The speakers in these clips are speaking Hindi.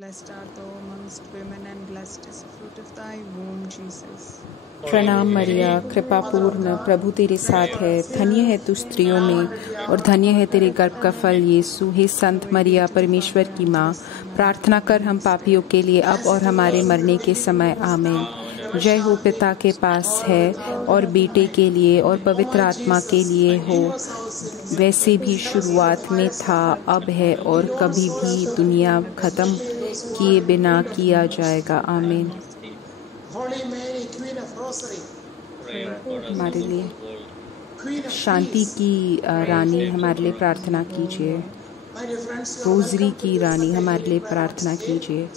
Blessed art thou amongst women, and blessed is the fruit of thy womb, Jesus. प्रणाम मरिया, कृपा पूर्ण, प्रभु तेरे साथ है। धन्य है तू स्त्रियों में और धन्य है तेरे गर्भ का फल यीशु। हे संत मरिया, परमेश्वर की माँ, प्रार्थना कर हम पापियों के लिए अब और हमारे मरने के समय। आमीन। जय हो पिता के पास है और बेटे के लिए और पवित्र आत्मा के लिए हो, वैसे भी शुरुआत में था, अब है और कभी भी दुनिया खत्म किए बिना किया जाएगा। आमीन। हमारे लिए शांति की रानी हमारे लिए प्रार्थना कीजिए। रोजरी की रानी हमारे लिए प्रार्थना कीजिए।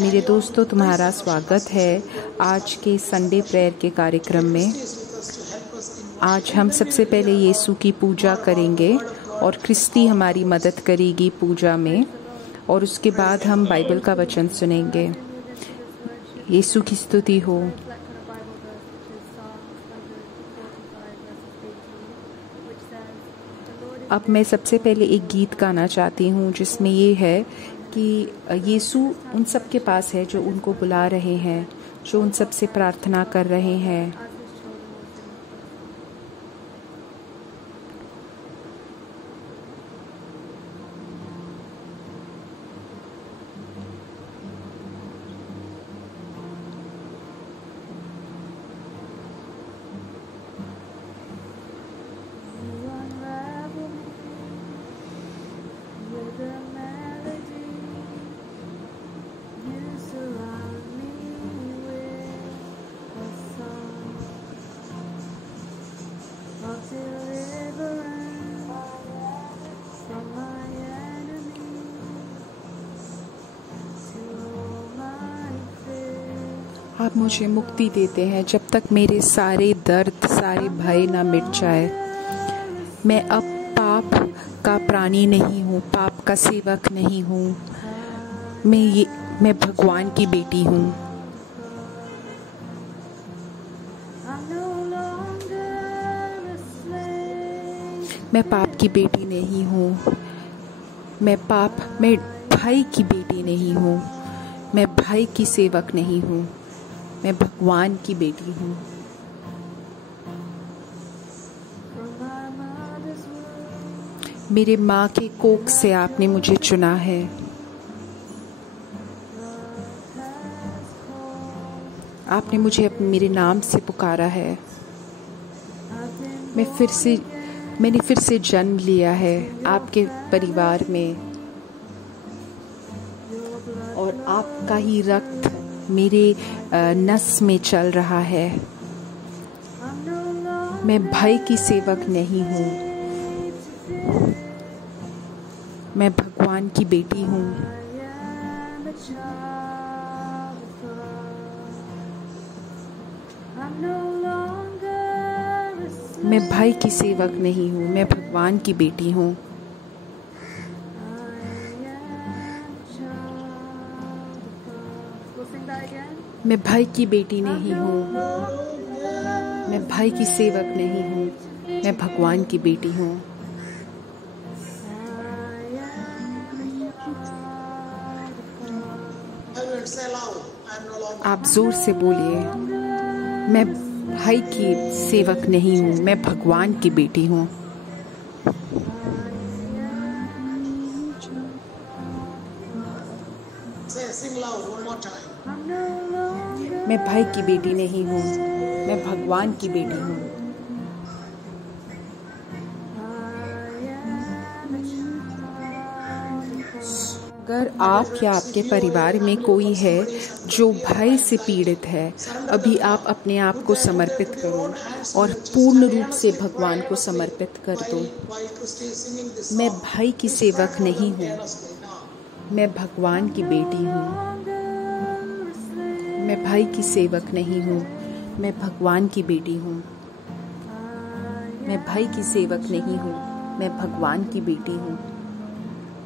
मेरे दोस्तों, तुम्हारा स्वागत है आज के संडे प्रेयर के कार्यक्रम में। आज हम सबसे पहले यीशु की पूजा करेंगे और क्रिस्ती हमारी मदद करेगी पूजा में, और उसके बाद हम बाइबल का वचन सुनेंगे। यीशु की स्तुति हो। अब मैं सबसे पहले एक गीत गाना चाहती हूँ जिसमें ये है कि यीशु उन सब के पास है जो उनको बुला रहे हैं, जो उन सब से प्रार्थना कर रहे हैं। आप मुझे मुक्ति देते हैं जब तक मेरे सारे दर्द, सारे भय ना मिट जाए। मैं अब पाप का प्राणी नहीं हूँ, पाप का सेवक नहीं हूँ। मैं भगवान की बेटी हूँ। मैं पाप की बेटी नहीं हूँ। मैं भाई की बेटी नहीं हूँ। मैं भाई की सेवक नहीं हूँ। मैं भगवान की बेटी हूँ। मेरे माँ के कोख से आपने मुझे चुना है। आपने मुझे मेरे नाम से पुकारा है। मैंने फिर से जन्म लिया है आपके परिवार में, और आपका ही रक्त मेरे नस में चल रहा है। मैं भाई की सेवक नहीं हूँ। मैं भगवान की बेटी हूँ। मैं भाई की सेवक नहीं हूँ। मैं भगवान की बेटी हूँ। मैं भाई की बेटी नहीं हूँ। मैं भाई की सेवक नहीं हूँ। मैं भगवान की बेटी हूँ। आप जोर से बोलिए। मैं भाई की सेवक नहीं हूँ। मैं भगवान की बेटी हूँ। मैं भाई की बेटी नहीं हूँ। मैं भगवान की बेटी हूँ। अगर आप या आपके परिवार में कोई है जो भय से पीड़ित है, अभी आप अपने आप को समर्पित करो और पूर्ण रूप से भगवान को समर्पित कर दो। मैं भाई की सेवक नहीं हूँ। मैं भगवान की बेटी हूँ। मैं भाई की सेवक नहीं हूँ। मैं भगवान की बेटी हूँ। मैं भाई की सेवक नहीं हूँ। मैं भगवान की बेटी हूँ।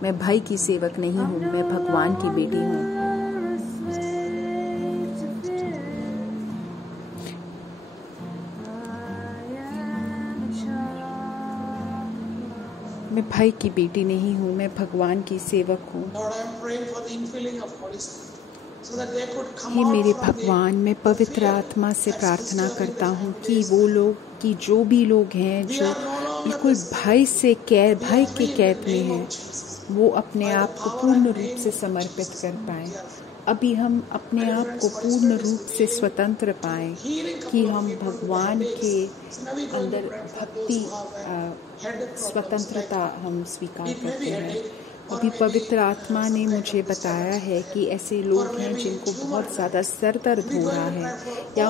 मैं भाई की सेवक नहीं हूँ। मैं भगवान की बेटी हूँ। मैं भाई की बेटी नहीं हूँ, मैं भगवान की सेवक हूँ। Lord, I am praying for the infilling of Holy Spirit, so that they could come hey out मेरे from the भगवान, मैं पवित्र आत्मा से प्रार्थना करता हूँ कि वो लोग, कि जो भी लोग हैं जो बिल्कुल भाई के कैद में हैं, वो अपने आप को पूर्ण रूप से समर्पित कर पाएं। अभी हम अपने आप को पूर्ण रूप से स्वतंत्र पाएं कि हम भगवान के अंदर भक्ति स्वतंत्रता हम स्वीकार करते हैं। अभी पवित्र आत्मा ने मुझे बताया है कि ऐसे लोग हैं जिनको बहुत ज़्यादा सर दर्द हो रहा है, या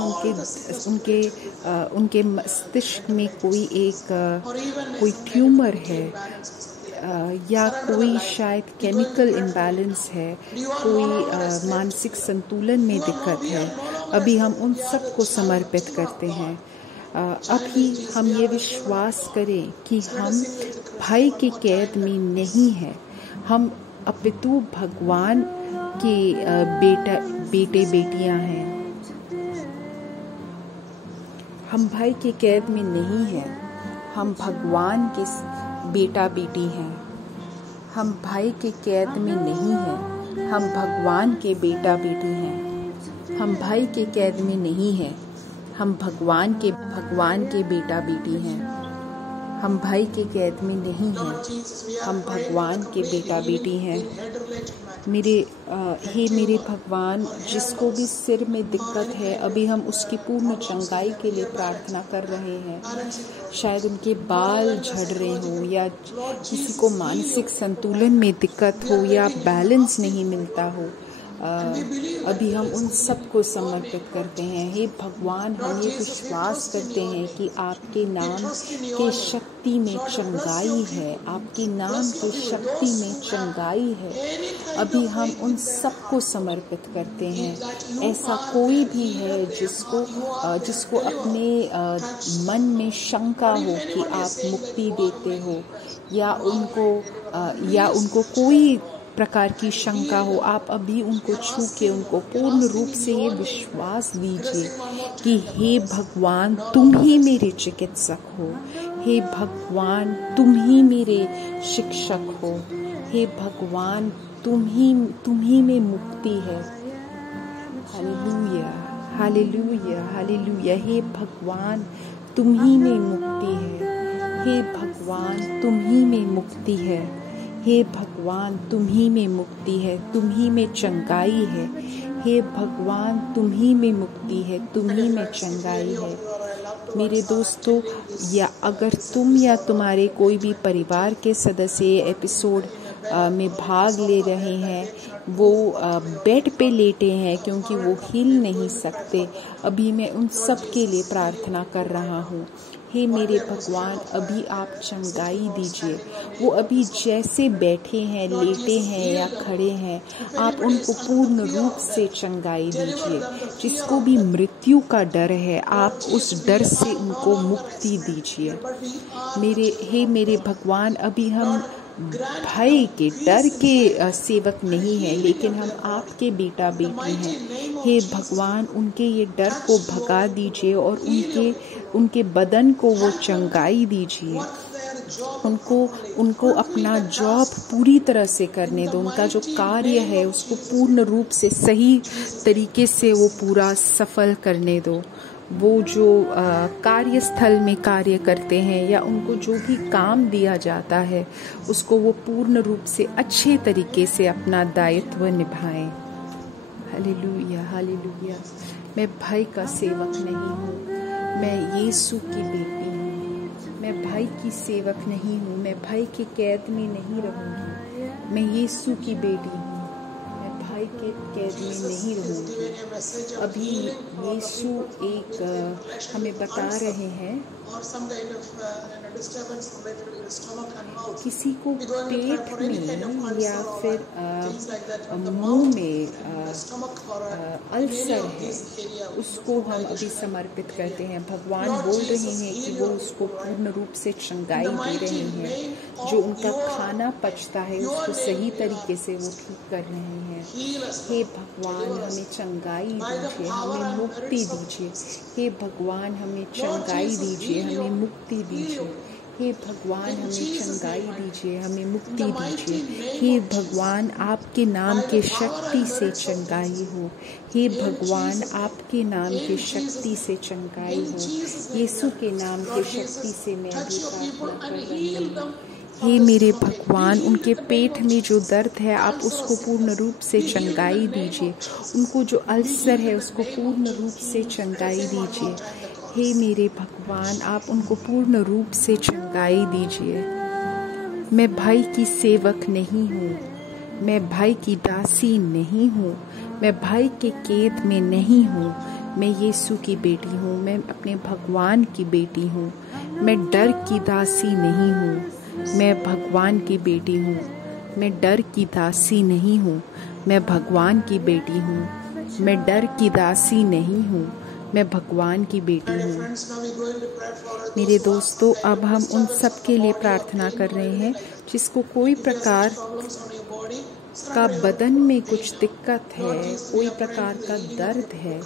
उनके मस्तिष्क में कोई ट्यूमर है, या कोई शायद केमिकल इम्बैलेंस है, कोई मानसिक संतुलन में दिक्कत है। अभी हम उन सब को समर्पित करते हैं। अभी हम ये विश्वास करें कि हम भाई के कैद में नहीं हैं, हम अपितु भगवान के बेटे बेटियां हैं। हम भाई के कैद में नहीं हैं, हम भगवान के बेटा बेटी हैं। हम भाई के कैद में नहीं हैं, हम भगवान के बेटा बेटी हैं। हम भाई के कैद में नहीं हैं, हम भगवान के बेटा बेटी हैं। हम भाई के कैद में नहीं हैं, हम भगवान के बेटा बेटी हैं। मेरे भगवान, जिसको भी सिर में दिक्कत है, अभी हम उसकी पूर्ण चंगाई के लिए प्रार्थना कर रहे हैं। शायद उनके बाल झड़ रहे हो, या किसी को मानसिक संतुलन में दिक्कत हो, या बैलेंस नहीं मिलता हो। अभी हम उन सब को समर्पित करते हैं। हे भगवान, हम ये विश्वास करते हैं कि आपके नाम के शक्ति में चंगाई है, आपके नाम के शक्ति में चंगाई है। अभी हम उन सब को समर्पित करते हैं। ऐसा कोई भी है जिसको अपने मन में शंका हो कि आप मुक्ति देते हो, या उनको कोई प्रकार की शंका हो, आप अभी उनको छू के उनको पूर्ण रूप से ये विश्वास दीजिए कि हे भगवान, तुम ही मेरे चिकित्सक हो। हे भगवान, तुम ही मेरे शिक्षक हो। हे भगवान, तुम ही में मुक्ति है। Hallelujah, hallelujah, hallelujah. हे भगवान, तुम ही में मुक्ति है। हे भगवान, तुम ही में मुक्ति है। हे भगवान, तुम ही में मुक्ति है, तुम ही में चंगाई है। हे भगवान, तुम ही में मुक्ति है, तुम ही में चंगाई है। मेरे दोस्तों, या अगर तुम या तुम्हारे कोई भी परिवार के सदस्य एपिसोड में भाग ले रहे हैं, वो बेड पे लेटे हैं क्योंकि वो हिल नहीं सकते, अभी मैं उन सब के लिए प्रार्थना कर रहा हूँ। हे मेरे भगवान, अभी आप चंगाई दीजिए। वो अभी जैसे बैठे हैं, लेटे हैं या खड़े हैं, आप उनको पूर्ण रूप से चंगाई दीजिए। जिसको भी मृत्यु का डर है, आप उस डर से उनको मुक्ति दीजिए। मेरे भगवान, अभी हम भाई के डर के सेवक नहीं हैं, लेकिन हम आपके बेटा बेटी हैं। हे भगवान, उनके ये डर को भगा दीजिए और उनके बदन को वो चंगाई दीजिए। उनको अपना जॉब पूरी तरह से करने दो। उनका जो कार्य है उसको पूर्ण रूप से सही तरीके से वो पूरा सफल करने दो। वो जो कार्यस्थल में कार्य करते हैं, या उनको जो भी काम दिया जाता है, उसको वो पूर्ण रूप से अच्छे तरीके से अपना दायित्व निभाएं। Hallelujah, hallelujah. मैं भाई का सेवक नहीं हूँ, मैं यीशु की बेटी हूँ। मैं भाई की सेवक नहीं हूँ, मैं भाई के कैद में नहीं रहूँगी। मैं यीशु की बेटी हूँ, मैं भाई के कैद में नहीं रहूँगी। अभी यीशु हमें बता रहे हैं, किसी को पेट में या फिर मुंह में अल्सर है, उसको हम अभी समर्पित करते हैं। भगवान बोल रहे हैं कि वो उसको पूर्ण रूप से चंगाई दे रहे हैं। जो उनका खाना पचता है उसको सही तरीके से वो ठीक कर रहे हैं। हे भगवान, हमें चंगाई दीजिए, हमें मुक्ति दीजिए। हे भगवान, हमें चंगाई दीजिए, हमें मुक्ति दीजिए। हे भगवान हमें चंगाई दीजिए, हमें मुक्ति दीजिए। हे भगवान आपके नाम के शक्ति से चंगाई हो। हे भगवान आपके नाम के शक्ति से चंगाई हो। यीशु के नाम के शक्ति से मैं भी प्रार्थना कर रही हूँ। हे मेरे भगवान, उनके पेट में जो दर्द है आप उसको पूर्ण रूप से चंगाई दीजिए। उनको जो अल्सर है उसको पूर्ण रूप से चंगाई दीजिए। हे मेरे भगवान, आप उनको पूर्ण रूप से चंगाई दीजिए। मैं भाई की सेवक नहीं हूँ, मैं भाई की दासी नहीं हूँ, मैं भाई के कैद में नहीं हूँ। मैं यीशु की बेटी हूँ, मैं अपने भगवान की बेटी हूँ। मैं डर की दासी नहीं हूँ, मैं भगवान की बेटी हूँ। मैं डर की दासी नहीं हूँ, मैं भगवान की बेटी हूँ। मैं डर की दासी नहीं हूँ, मैं भगवान की बेटी हूँ। मेरे दोस्तों, अब हम उन सब के लिए प्रार्थना कर रहे हैं जिसको कोई प्रकार का बदन में कुछ दिक्कत है, कोई प्रकार का दर्द है।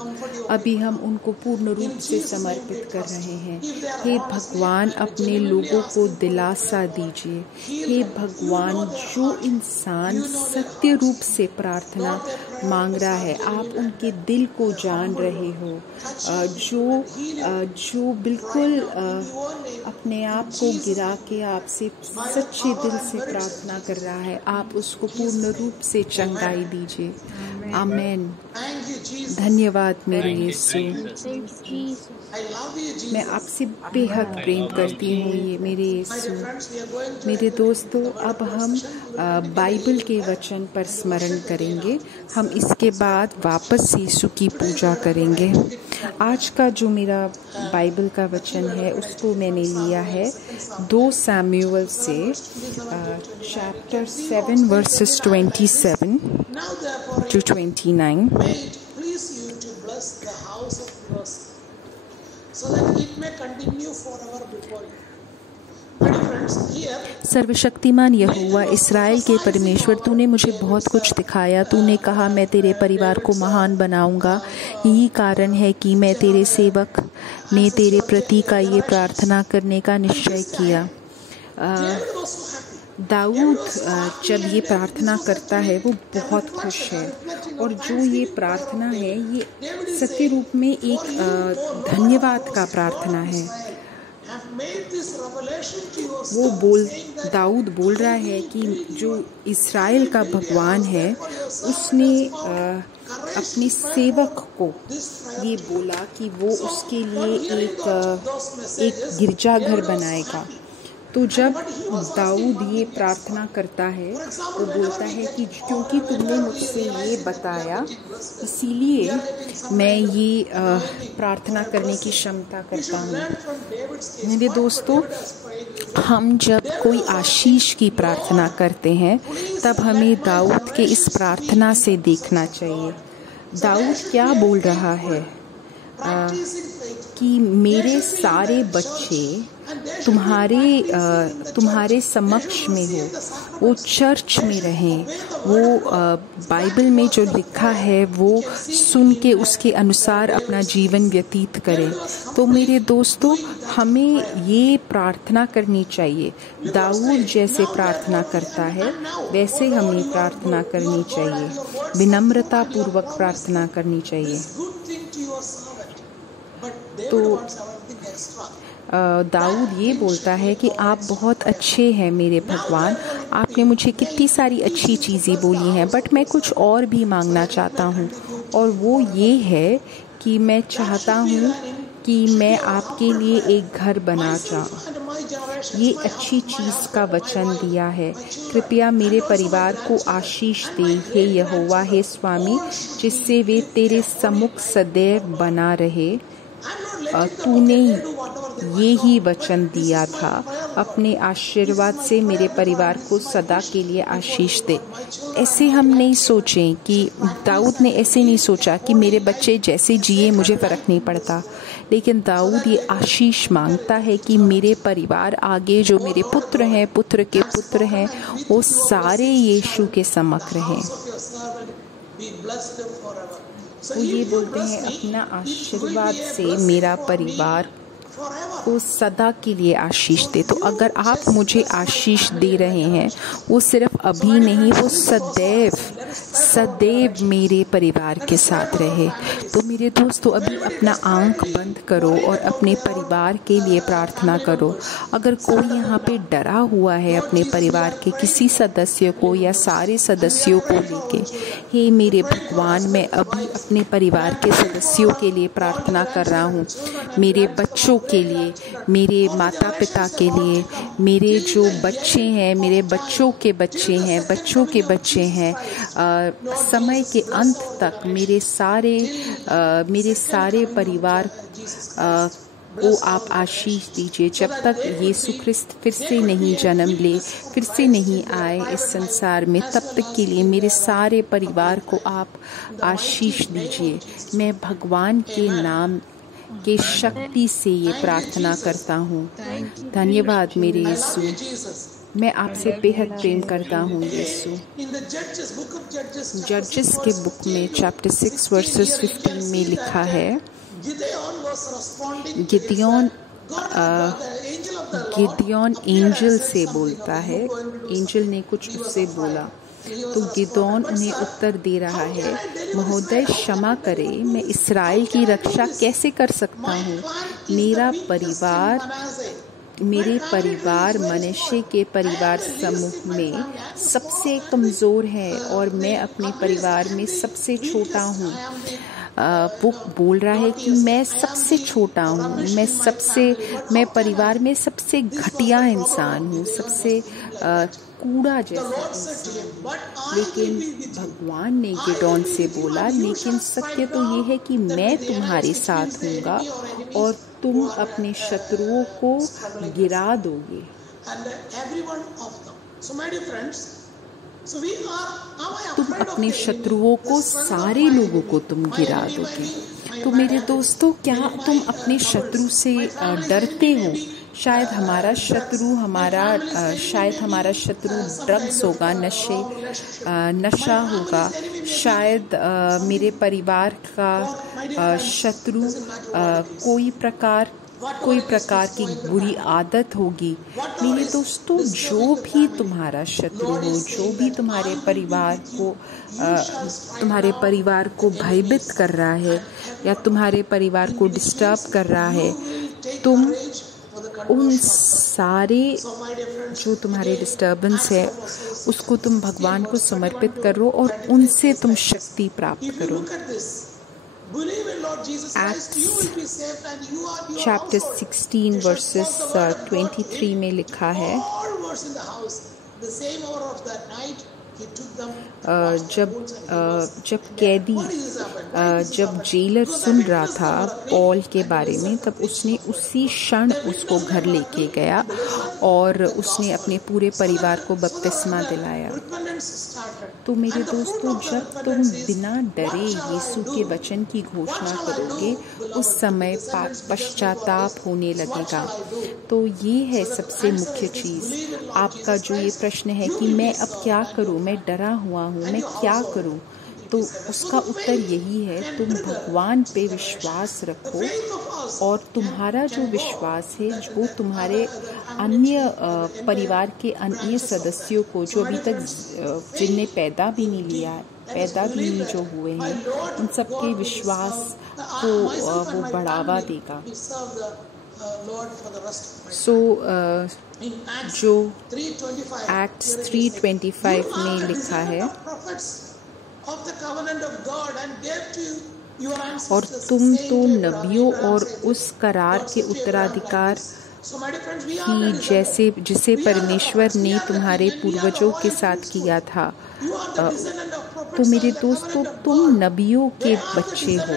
अभी हम उनको पूर्ण रूप से समर्पित कर रहे हैं। हे भगवान, अपने लोगों को दिलासा दीजिए। हे भगवान, जो इंसान सत्य रूप से प्रार्थना मांग रहा है, आप उनके दिल को जान रहे हो। जो बिल्कुल अपने आप को गिरा के आपसे सच्चे दिल से प्रार्थना कर रहा है, आप उसको पूर्ण रूप से चंगाई दीजिए। आमेन। धन्यवाद मेरे यीशु, मैं आपसे बेहद प्रेम करती हूँ ये मेरे यीशु। मेरे दोस्तों, अब हम बाइबल के वचन पर स्मरण करेंगे। हम इसके बाद वापस यीशु की पूजा करेंगे। आज का जो मेरा बाइबल का वचन है उसको मैंने लिया है 2 सैमुएल से चैप्टर 7 वर्सेस 27 to 29। सर्वशक्तिमान यहोवा, इस्राएल के परमेश्वर, तूने मुझे बहुत कुछ दिखाया। तूने कहा मैं तेरे परिवार को महान बनाऊंगा। यही कारण है कि मैं तेरे सेवक ने तेरे प्रति का ये प्रार्थना करने का निश्चय किया। दाऊद जब ये प्रार्थना करता है वो बहुत खुश है, और जो ये प्रार्थना है ये सत्य रूप में एक धन्यवाद का प्रार्थना है। दाऊद बोल रहा है कि जो इस्राएल का भगवान है उसने अपने सेवक को ये बोला कि वो उसके लिए एक गिरजाघर बनाएगा। तो जब दाऊद ये प्रार्थना करता है वो बोलता है कि क्योंकि तुमने मुझसे ये बताया इसीलिए मैं ये प्रार्थना करने की क्षमता करता हूँ। मेरे दोस्तों, हम जब कोई आशीष की प्रार्थना करते हैं तब हमें दाऊद के इस प्रार्थना से देखना चाहिए। दाऊद क्या बोल रहा है कि मेरे सारे बच्चे तुम्हारे समक्ष में हो, वो चर्च में रहें, वो बाइबल में जो लिखा है वो सुन के उसके अनुसार अपना जीवन व्यतीत करें। तो मेरे दोस्तों, हमें ये प्रार्थना करनी चाहिए। दाऊद जैसे प्रार्थना करता है वैसे हमें प्रार्थना करनी चाहिए, विनम्रता पूर्वक प्रार्थना करनी चाहिए। तो दाऊद ये बोलता है कि आप बहुत अच्छे हैं मेरे भगवान, आपने मुझे कितनी सारी अच्छी चीज़ें बोली हैं, बट मैं कुछ और भी मांगना चाहता हूँ, और वो ये है कि मैं चाहता हूँ कि मैं आपके लिए एक घर बना जाऊँ। ये अच्छी चीज़ का वचन दिया है। कृपया मेरे परिवार को आशीष दे हे यहोवा, हे स्वामी, जिससे वे तेरे सम्मुख सदैव बना रहे। तूने ये ही वचन दिया था, अपने आशीर्वाद से मेरे परिवार को सदा के लिए आशीष दे। ऐसे हम नहीं सोचें कि दाऊद ने ऐसे नहीं सोचा कि मेरे बच्चे जैसे जिए मुझे फ़र्क नहीं पड़ता, लेकिन दाऊद ये आशीष मांगता है कि मेरे परिवार आगे जो मेरे पुत्र हैं, पुत्र के पुत्र हैं, वो सारे यीशु के समक्ष रहें। वो ये बोलते हैं अपना आशीर्वाद से मेरा परिवार को सदा के लिए आशीष दे। तो अगर आप मुझे आशीष दे रहे हैं, वो सिर्फ अभी नहीं, वो सदैव सदैव मेरे परिवार के साथ रहे। तो मेरे दोस्तों, अभी अपना आंख बंद करो और अपने परिवार के लिए प्रार्थना करो। अगर कोई यहाँ पे डरा हुआ है अपने परिवार के किसी सदस्य को या सारे सदस्यों को लेके, हे मेरे भगवान, मैं अभी अपने परिवार के सदस्यों के लिए प्रार्थना कर रहा हूँ, मेरे बच्चों के लिए, मेरे माता पिता के लिए, मेरे जो बच्चे हैं, मेरे बच्चों के बच्चे हैं, बच्चों के बच्चे हैं, समय के अंत तक मेरे सारे परिवार को आप आशीष दीजिए। जब तक यीशु ख्रिस्त फिर से नहीं जन्म ले, फिर से नहीं आए इस संसार में, तब तक के लिए मेरे सारे परिवार को आप आशीष दीजिए। मैं भगवान के नाम के शक्ति से ये प्रार्थना करता हूँ। धन्यवाद मेरे यीशु, मैं आपसे बेहद प्रेम करता हूँ यीशु। जजेस के बुक में चैप्टर 6 वर्सेस 15 में लिखा है, गिदयोन एंजल से बोलता है, एंजल ने कुछ उससे बोला, तो गिदोन उन्हें उत्तर दे रहा है, महोदय क्षमा करें, मैं इस्राएल की रक्षा कैसे कर सकता हूँ? मेरे परिवार मनुष्य के परिवार समूह में सबसे कमज़ोर है और मैं अपने परिवार में सबसे छोटा हूँ। वो बोल रहा है कि मैं सबसे छोटा हूँ, मैं परिवार में सबसे घटिया इंसान हूँ, सबसे कूड़ा जैसा इंसान। लेकिन भगवान ने गिदोन से बोला, लेकिन सत्य तो ये है कि मैं तुम्हारे साथ हूँगा और तुम अपने शत्रुओं को गिरा दोगे। तुम अपने शत्रुओं को, सारे लोगों को तुम गिरा दोगे। तो मेरे दोस्तों, क्या तुम अपने शत्रु से डरते हो? शायद हमारा शत्रु ड्रग्स होगा, नशा होगा, शायद मेरे परिवार का शत्रु कोई प्रकार की बुरी आदत होगी। मेरे दोस्तों, जो भी तुम्हारा शत्रु हो, जो भी तुम्हारे परिवार को भयभीत कर रहा है या तुम्हारे परिवार को डिस्टर्ब कर रहा है, तुम उन सारे जो तुम्हारे डिस्टर्बेंस है उसको तुम भगवान को समर्पित करो और उनसे तुम शक्ति प्राप्त करो। एक्ट्स चैप्टर 16 वर्सेस 23 में लिखा है, जब जेलर सुन रहा था पॉल के बारे में, तब उसने उसी क्षण उसको घर लेके गया और उसने अपने पूरे परिवार को बपतिस्मा दिलाया। तो मेरे दोस्तों, जब तुम बिना डरे यीशु के वचन की घोषणा करोगे, उस समय पश्चाताप होने लगेगा। तो ये है सबसे मुख्य चीज़। आपका जो ये प्रश्न है कि मैं अब क्या करूं, मैं डरा हुआ हूं, मैं क्या करूं, तो उसका उत्तर यही है, तुम भगवान पे विश्वास रखो और तुम्हारा जो विश्वास है वो तुम्हारे अन्य परिवार के अन्य सदस्यों को, जो अभी तक जिनने पैदा भी नहीं जो हुए हैं, उन सबके विश्वास को वो बढ़ावा देगा। जो एक्ट्स 3:25 में लिखा है, और तुम तो नबियों और उस करार के उत्तराधिकार ही जिसे परमेश्वर ने तुम्हारे पूर्वजों के साथ किया था। तो मेरे दोस्तों, तुम नबियों के बच्चे हो।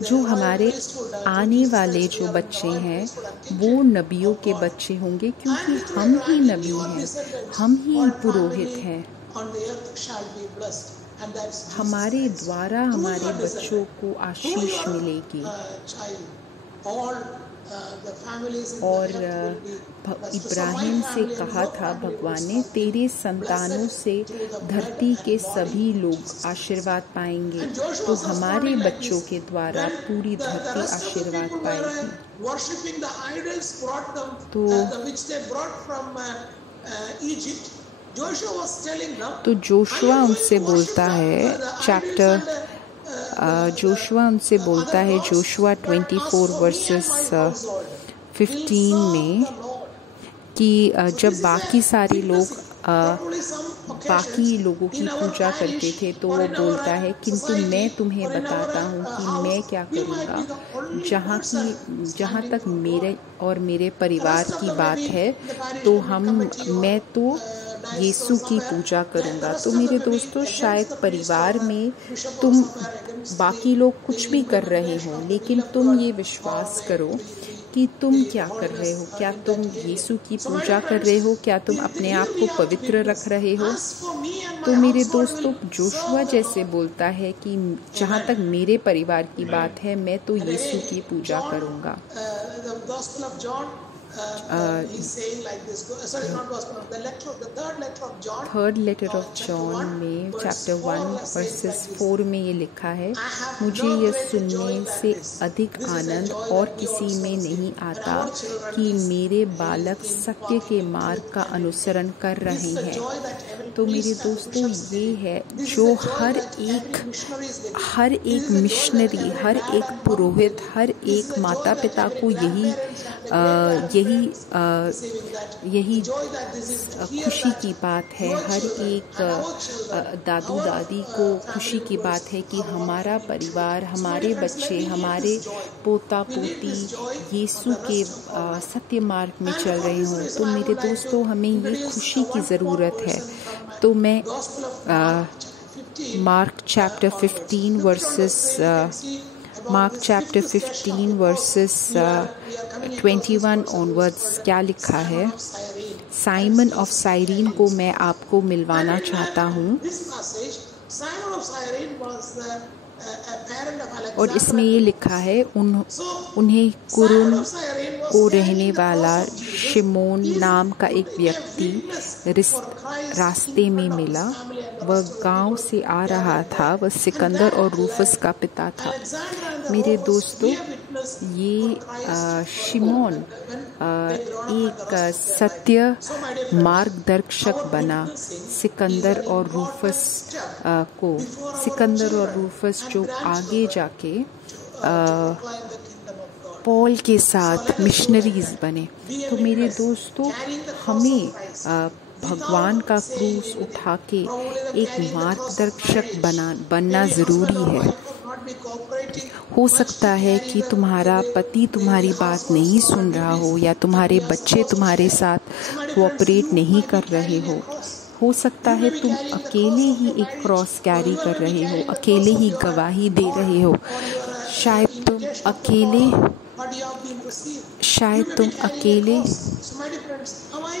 जो हमारे आने वाले जो बच्चे हैं वो नबियों के बच्चे होंगे, क्योंकि हम ही नबी हैं, हम ही पुरोहित हैं। हमारे द्वारा हमारे बच्चों को आशीष मिलेगी। और इब्राहिम से कहा था भगवान ने, तेरे संतानों से धरती के सभी लोग आशीर्वाद पाएंगे, तो हमारे बच्चों के द्वारा पूरी धरती आशीर्वाद पाएगी। तो जोशुआ उनसे बोलता है जोशुआ 24 वर्सेस 15 में कि जब बाकी सारे लोग बाकी लोगों की पूजा करते थे, तो वो बोलता है किंतु मैं तुम्हें बताता हूँ कि मैं क्या करूँगा। जहाँ तक मेरे और मेरे परिवार की बात है, तो मैं तो यीशु की पूजा करूँगा। तो मेरे दोस्तों, शायद परिवार में तुम बाकी लोग कुछ भी कर रहे हो, लेकिन तुम ये विश्वास करो कि तुम क्या कर रहे हो। क्या तुम यीशु की पूजा कर रहे हो? क्या तुम अपने आप को पवित्र रख रहे हो? तो मेरे दोस्तों, जोशुआ जैसे बोलता है कि जहाँ तक मेरे परिवार की बात है, मैं तो यीशु की पूजा करूँगा। थर्ड लेटर ऑफ जॉन में चैप्टर 1 वर्सेस 4 में ये लिखा है, मुझे यह सुनने से अधिक आनंद और किसी में नहीं आता कि मेरे बालक सत्य के मार्ग का अनुसरण कर रहे हैं। तो मेरे दोस्तों, ये है जो हर एक मिशनरी, हर एक पुरोहित, हर एक माता पिता को यही खुशी की बात है। हर एक दादू दादी को खुशी की बात है कि हमारा परिवार, हमारे बच्चे, हमारे पोता पोती यीशु के सत्य मार्ग में चल रहे हों। तो मेरे दोस्तों, हमें ये खुशी की ज़रूरत है। तो मैं मार्क चैप्टर 15 वर्सेस 21 ऑनवर्ड्स क्या लिखा है। साइमन ऑफ साइरीन को मैं आपको मिलवाना चाहता हूँ। और इसमें ये लिखा है, उन्हें कुरुन को रहने वाला शिमोन नाम का एक व्यक्ति रास्ते में मिला। वह गांव से आ रहा था। वह सिकंदर और रूफस का पिता था। मेरे दोस्तों, ये शिमोन एक सत्य मार्गदर्शक बना सिकंदर और रूफस जो आगे जाके पॉल के साथ मिशनरीज बने। तो मेरे दोस्तों, हमें भगवान का क्रूस उठा के एक मार्गदर्शक बनना ज़रूरी है। हो सकता है कि तुम्हारा पति तुम्हारी बात नहीं सुन रहा हो, या तुम्हारे बच्चे तुम्हारे साथ कोऑपरेट नहीं कर रहे हो सकता है तुम अकेले ही एक क्रॉस कैरी कर रहे हो, अकेले ही गवाही दे रहे हो। शायद तुम अकेले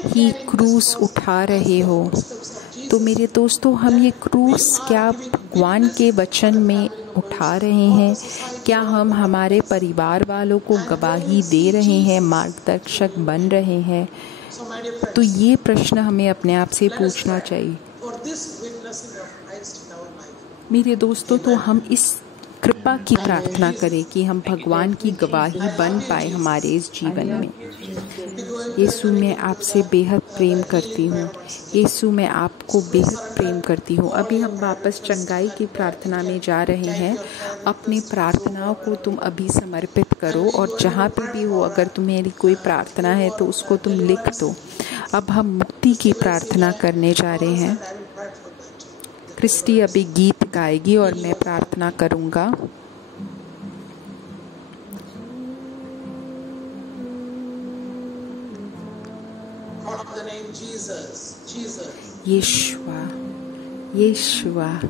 ही क्रूस उठा रहे हो। तो मेरे दोस्तों, हम ये क्रूस क्या भगवान के वचन में उठा रहे हैं? क्या हम हमारे परिवार वालों को गवाही दे रहे हैं, मार्गदर्शक बन रहे हैं? तो ये प्रश्न हमें अपने आप से पूछना चाहिए। मेरे दोस्तों, तो हम इस कृपा की प्रार्थना करें कि हम भगवान की गवाही बन पाए हमारे इस जीवन में। यीशु, मैं आपसे बेहद प्रेम करती हूँ। यीशु, मैं आपको बेहद प्रेम करती हूँ। अभी हम वापस चंगाई की प्रार्थना में जा रहे हैं। अपनी प्रार्थनाओं को तुम अभी समर्पित करो, और जहाँ पे भी हो, अगर तुम्हें कोई प्रार्थना है तो उसको तुम लिख दो। अब हम मुक्ति की प्रार्थना करने जा रहे हैं। क्रिस्टी अभी गीत गाएगी और मैं प्रार्थना करूँगा। यीशुआ, Yeshua,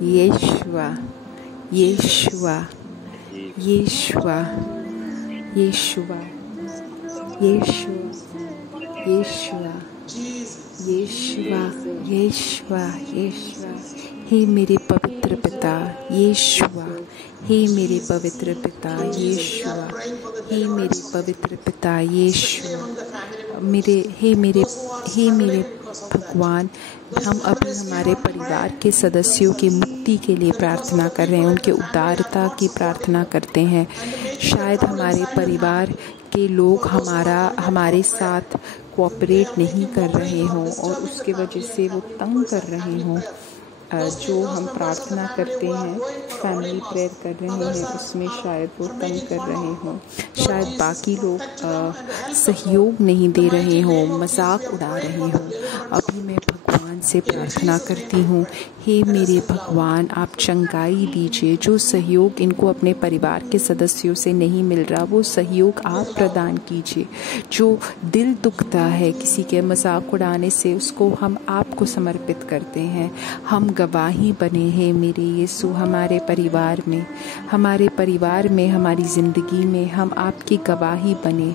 Yeshua, Yeshua, Yeshua, Yeshua, Yeshua, Yeshua, Yeshua, Yeshua, यीशुआ। हे मेरे पवित्र पिता यीशुआ, हे मेरे पवित्र पिता यीशुआ, हे मेरे पवित्र पिता यीशुआ, हे मेरे भगवान, हम अभी हमारे परिवार के सदस्यों की मुक्ति के लिए प्रार्थना कर रहे हैं, उनके उदारता की प्रार्थना करते हैं। शायद हमारे परिवार के लोग हमारे साथ कोऑपरेट नहीं कर रहे हों और उसके वजह से वो तंग कर रहे हों। जो हम प्रार्थना करते हैं, फैमिली प्रेयर कर रहे हैं, उसमें शायद वो तंग कर रहे हों। शायद बाकी लोग सहयोग नहीं दे रहे हों, मजाक उड़ा रहे हों। अभी मैं भगवान से प्रार्थना करती हूँ, हे मेरे भगवान, आप चंगाई दीजिए। जो सहयोग इनको अपने परिवार के सदस्यों से नहीं मिल रहा, वो सहयोग आप प्रदान कीजिए। जो दिल दुखता है किसी के मजाक उड़ाने से, उसको हम आपको समर्पित करते हैं। हम गवाही बने हैं मेरे यीशु, हमारे परिवार में, हमारी ज़िंदगी में हम आपकी गवाही बने।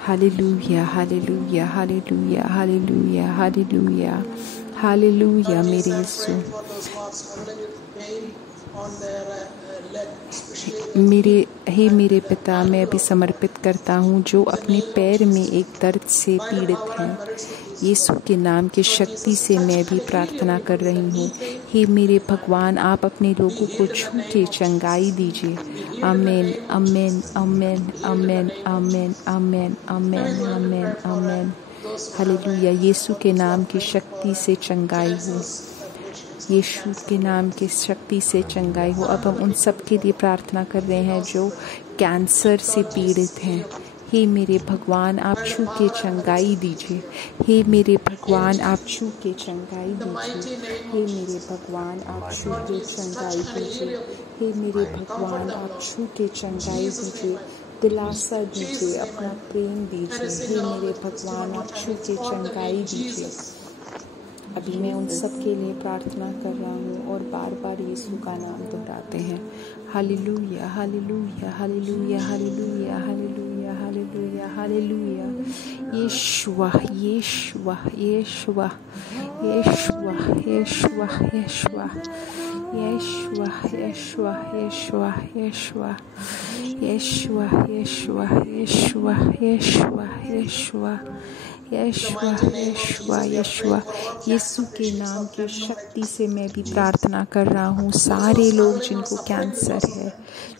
Hallelujah, hallelujah, hallelujah, hallelujah, hallelujah, hallelujah मेरे यीशु। मेरे पिता, मैं अभी समर्पित करता हूँ जो अपने पैर में एक दर्द से पीड़ित हैं। यीशु के नाम की शक्ति से मैं भी प्रार्थना कर रही हूँ। हे मेरे भगवान, आप अपने लोगों को छू के चंगाई दीजिए। आमीन, आमीन, आमीन, आमीन, आमीन, आमीन, आमीन, आमीन, आमीन। हालेलुया। यीशु के नाम की शक्ति से चंगाई हो, यीशु के नाम की शक्ति से चंगाई हो। अब हम उन सब के लिए प्रार्थना कर रहे हैं जो कैंसर से पीड़ित हैं। हे मेरे भगवान, आप छू के चंगाई दीजिए। हे मेरे भगवान, आप छू के चंगाई दीजिए। हे मेरे भगवान, आप छू के चंगाई दीजिए। हे मेरे भगवान, आप छू के चंगाई दीजिए। दिलासा दीजिए, अपना प्रेम दीजिए। हे मेरे भगवान, आप छू के चंगाई दीजिए। अभी मैं उन सब के लिए प्रार्थना कर रहा हूँ और बार बार यीशु का नाम दोहराते हैं। Hallelujah, hallelujah, hallelujah, hallelujah, hallelujah, hallelujah, hallelujah. Yeshua, Yeshua, Yeshua, Yeshua, Yeshua, Yeshua, Yeshua, Yeshua, Yeshua, Yeshua, Yeshua, Yeshua, Yeshua, Yeshua, Yeshua, Yeshua, Yeshua, Yeshua. यीशु के नाम की शक्ति से मैं भी प्रार्थना कर रहा हूँ। सारे लोग जिनको कैंसर है,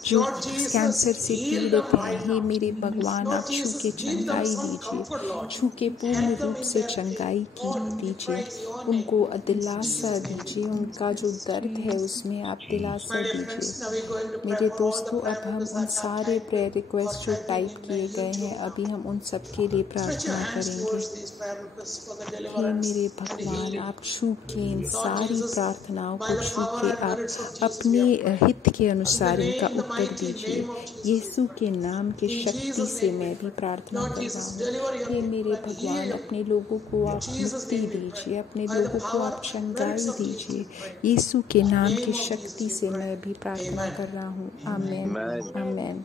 जो कैंसर से पीड़ित हैं, हे मेरे भगवान, आप छू के चंगाई दीजिए। छू के पूर्ण रूप से चंगाई दीजिए। उनको दिलासा दीजिए। उनका जो दर्द है उसमें आप दिलासा दीजिए। मेरे दोस्तों, अब हम उन सारे प्रेयर रिक्वेस्ट जो टाइप किए गए हैं, अभी हम उन सब के लिए प्रार्थना करेंगे। हे मेरे भगवान, आप छू के इन सारी प्रार्थनाओं को छू के आप अपने हित के अनुसार इनका उत्तर दीजिए। यीशु के नाम की शक्ति से मैं भी प्रार्थना कर रहा हूँ। हे मेरे भगवान, अपने लोगों को आप मुक्ति दीजिए, अपने लोगों को आप चंगाई दीजिए। यीशु के नाम की शक्ति से मैं भी प्रार्थना कर रहा हूँ। आमीन, आमीन।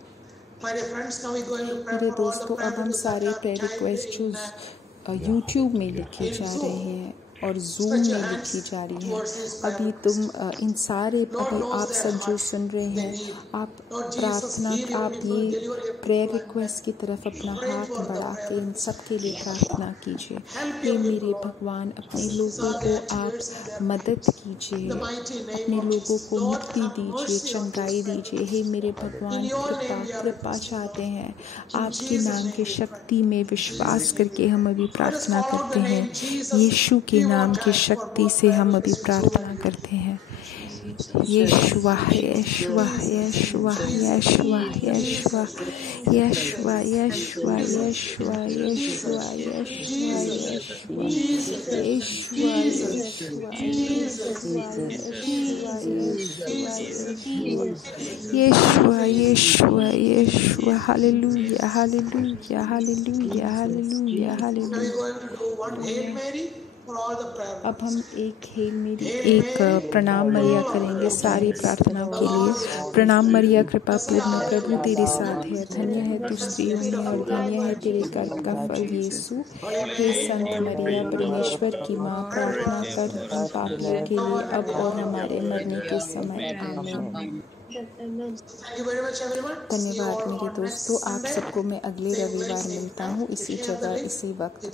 मेरे दोस्तों, अब हम सारे प्रेयर रिक्वेस्ट जो यूट्यूब में लिखे जा रहे हैं और जूम में लिखी जा रही है, अभी इन सारे, अभी आप सब जो सुन रहे हैं, आप प्रार्थना, आप ये प्रेयर रिक्वेस्ट की तरफ अपना हाथ बढ़ा के इन सब के लिए प्रार्थना कीजिए। हे मेरे भगवान, अपने लोगों को आप मदद कीजिए, अपने लोगों को मुक्ति दीजिए, चंगाई दीजिए। हे मेरे भगवान, कृपा चाहते हैं। आपके नाम की शक्ति में विश्वास करके हम अभी प्रार्थना करते हैं। यीशु के नाम की शक्ति से हम अभी प्रार्थना करते हैं। Yeshua, Yeshua, Yeshua, Yeshua, Yeshua, Yeshua, Yeshua, Yeshua, Yeshua, Yeshua, Yeshua, Yeshua. Hallelujah, hallelujah, hallelujah, hallelujah, hallelujah. for all the prayer. अब हम एक हेल मेरी एक प्रणाम मरिया करेंगे सारी प्रार्थनाओं के लिए। प्रणाम मरिया, कृपा पूर्ण, प्रभु तेरे साथ है, धन्य है तू स्त्रियों में और धन्य है तेरे गर्भ का फल यीशु। हे संत मरिया, परमेश्वर की माँ, प्रार्थना कर हम पापियों के लिए अब और हमारे मरने के समय। आमीन। Thank you very much everyone. धन्यवाद मेरे दोस्तों। आप सबको मैं अगले रविवार मिलता हूँ इसी जगह इसी वक्त।